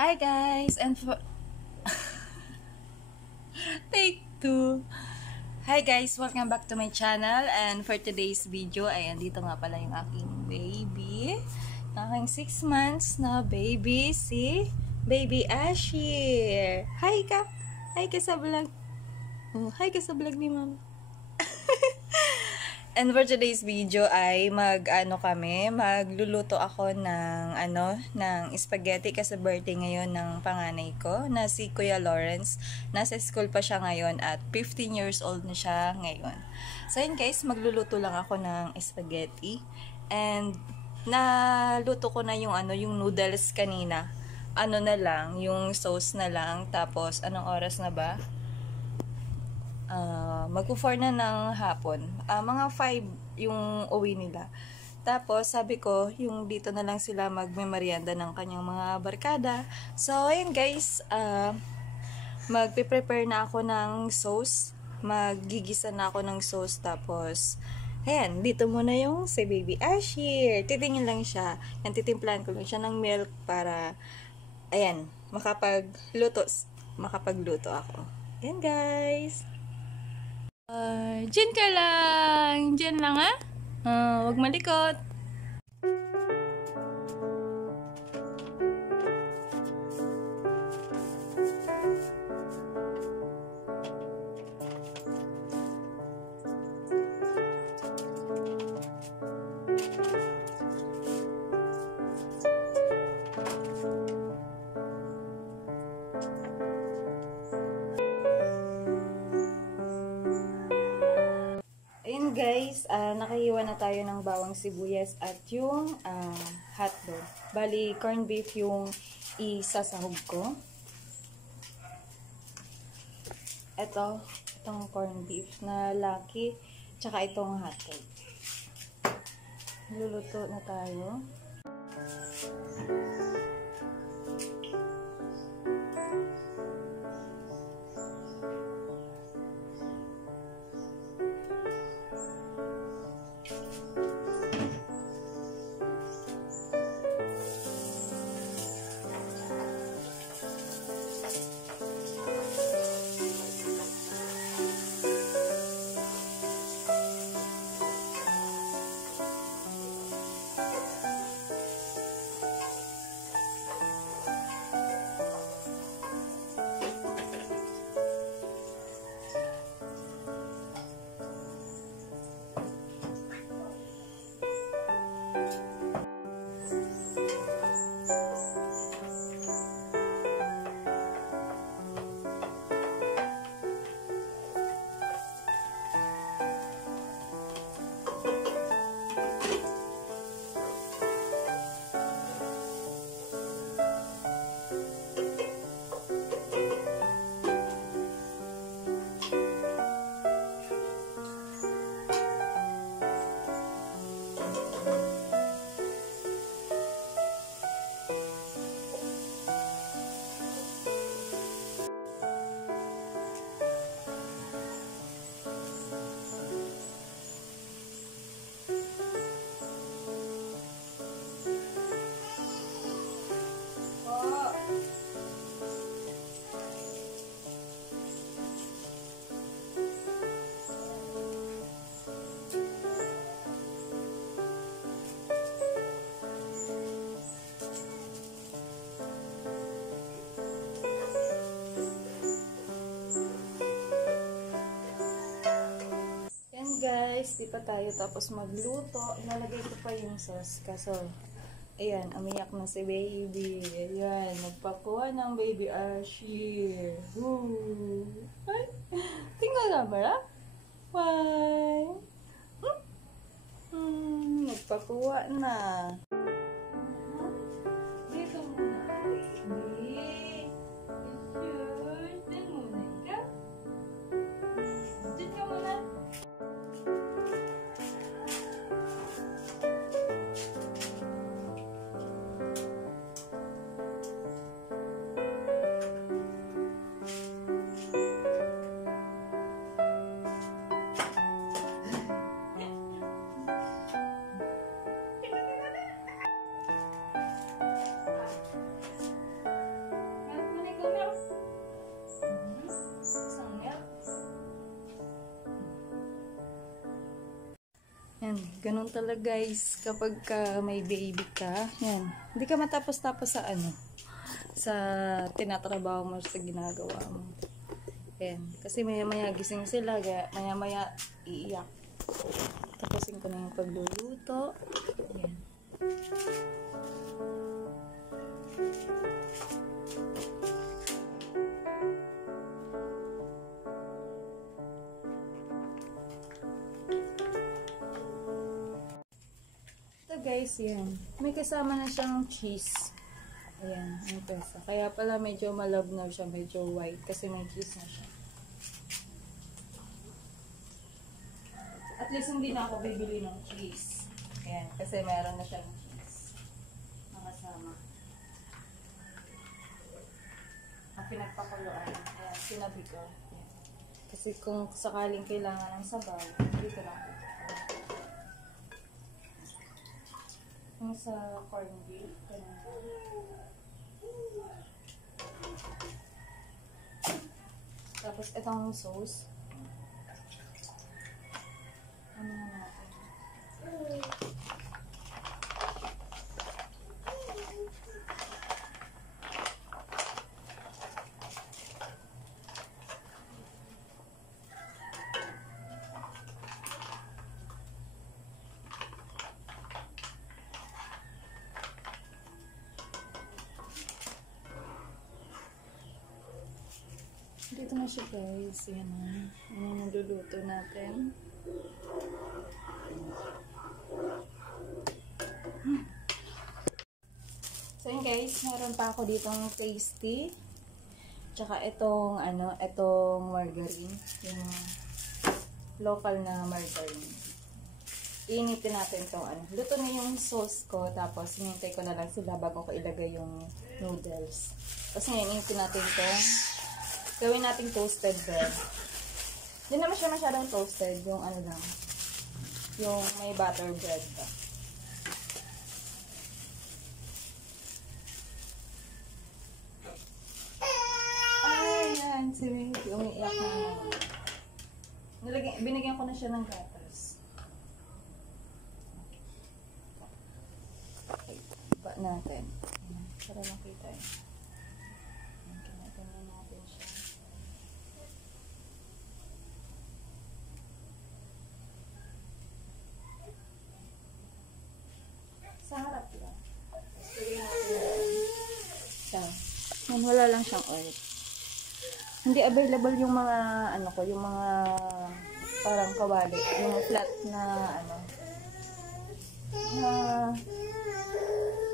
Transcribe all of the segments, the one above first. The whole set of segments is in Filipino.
Hi guys, and for take two. Hi guys, welcome back to my channel, and for today's video ay andito nga pala yung aking baby. Aking 6 months na baby, si Baby Ashir. Hi ka. Hi ka sa vlog. Oh, hi ka sa vlog ni Mama. And for today's video ay magluluto ako ng spaghetti kasi birthday ngayon ng panganay ko na si Kuya Lawrence. Nasa school pa siya ngayon at 15 years old na siya ngayon. So yun guys, magluluto lang ako ng spaghetti and naluto ko na yung noodles kanina. Yung sauce na lang, tapos anong oras na ba? Mag-4 na ng hapon. Mga 5 yung uwi nila. Tapos, sabi ko, yung dito na lang sila magme-merienda ng kanyang mga barkada. So, ayun guys, magpe-prepare na ako ng sauce. Magigisa na ako ng sauce. Tapos, ayan, dito muna yung si Baby Ashir. Titingin lang siya. Yan, titimplahan ko lang siya ng milk para, ayan, makapagluto ako. Ayan guys. Diyan ka lang. Diyan lang ha. Huwag malikot. Guys, nakahiwa na tayo ng bawang sibuyas at yung hotdog. Bali, corned beef yung isasahog ko. Itong corned beef na laki, tsaka itong hotdog. Luluto na tayo. Guys, di pa tayo tapos magluto. Ilalagay ko pa yung sauce. Kaso, ayan, umiyak na si baby. Ayan, nagpakuha ng Baby Ashir. Ay, tingnan camera. Why? Nagpakuha na. Dito muna, baby. Ashir, din muna ikaw. Diyan ka muna. Ganun talaga guys, kapag ka may baby ka, yan, hindi ka matapos-tapos sa ano, sa tinatrabaho mo, sa ginagawa mo. Yan, kasi maya-maya gising sila, maya-maya iiyak. Tapusin ko na yung pagluluto. Yan. Guys, yan. May kasama na siyang cheese. Ayan, yung pesa. Kaya pala medyo malabnaw siya, medyo white kasi may cheese na siya. At least hindi na ako bibili ng cheese. Ayan, kasi meron na siyang cheese. Nakasama. Ang pinagpakuluan. Ayan, sinabi ko. Ayan. Kasi kung sakaling kailangan ng sabaw, dito lang. Yung sa corned beef. Tapos itong sauce. Ano na natin? Dito na siya guys. Yan na. Yan yung niluluto natin. So yun guys, meron pa ako ditong tasty. Tsaka itong ano, itong margarine. Yung local na margarine. Iinitin natin itong ano. Luto na yung sauce ko. Tapos hinintay ko na lang sila bago ko ilagay yung noodles. Tapos ngayon, iinitin natin itong gawin nating toasted bread. Hindi naman siya masyadong toasted. Yung ano lang. Yung may butter bread ba. Ayan. Si Minky. Umiiyak na naman. Binigyan ko na siya ng gatas. Okay. Iba natin. Para makita eh. Kinatan na natin siya. Sa harap lang. Sige natin siya. Yan, wala lang siyang oil. Hindi available yung mga, ano ko, yung mga parang kawali. Yung flat na, ano, na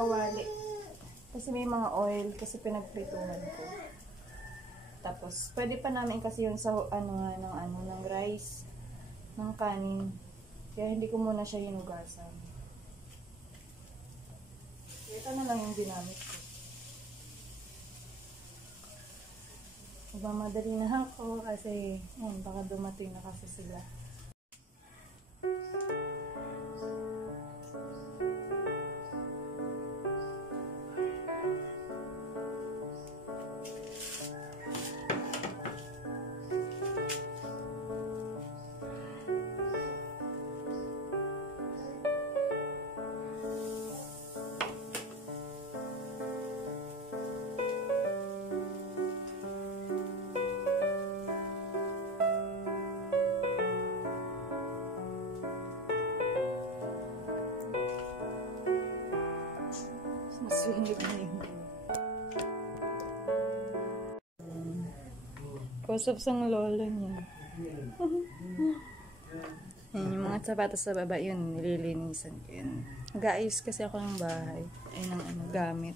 kawali. Kasi may mga oil, kasi pinagprituhan ko. Tapos, pwede pa namin kasi yun sa, ng rice, ng kanin. Kaya hindi ko muna siya hinugasan. Ito na lang yung ginamit ko. Madali na ako kasi baka dumating na kasi sila. Masulig na yun. Kusap sang lolo niya. Yan, yung mga sapatos sa baba, yun, nililinisan ko yun. Mag-aayos kasi ako ng bahay. Ayun ang gamit.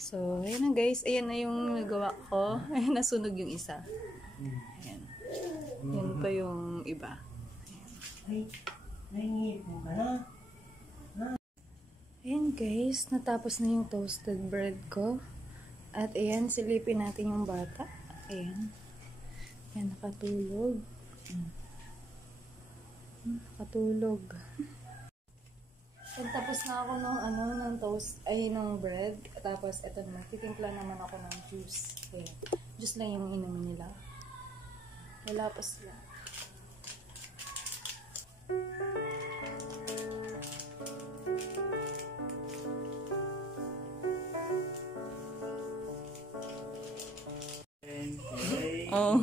So, ayun na guys. Ayan na yung nagawa ko. Ayun, nasunog yung isa. Ayan. Yan pa yung iba. Ayan. Ayan guys, natapos na yung toasted bread ko. At ayan, silipin natin yung bata. Ayan. Ayan, nakatulog. Nakatulog. Tapos na ako ng toast, ng bread. Tapos, eto naman, titimpla naman ako ng juice. Ayan. Juice lang yung inumin nila. Wala pa sila. Oh.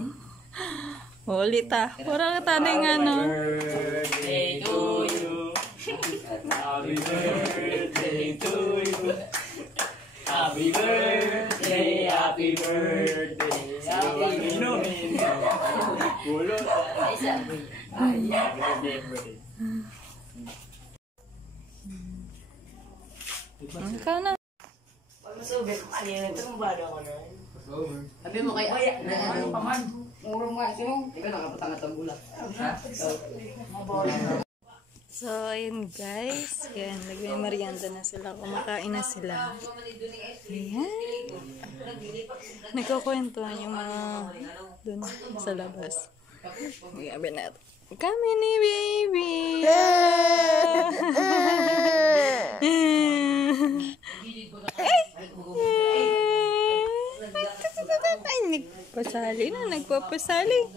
Ulit ah. Parang tanay nga no. Birthday to you. Happy birthday to you. Happy birthday, happy birthday. Happy birthday. Bulot. Ikaw na. Sabi mo kay Aya na paman. Murong nga sino? Ikaw nakapatangat ang bulak. So, ayun guys. Yan, nagme-merienda na sila. Kumakain na sila. Ayan. Nagkukwentuhan yung mga dun sa labas. Gabi natin. Kami ni baby! Ay, nagpasali na. Nagpapasali.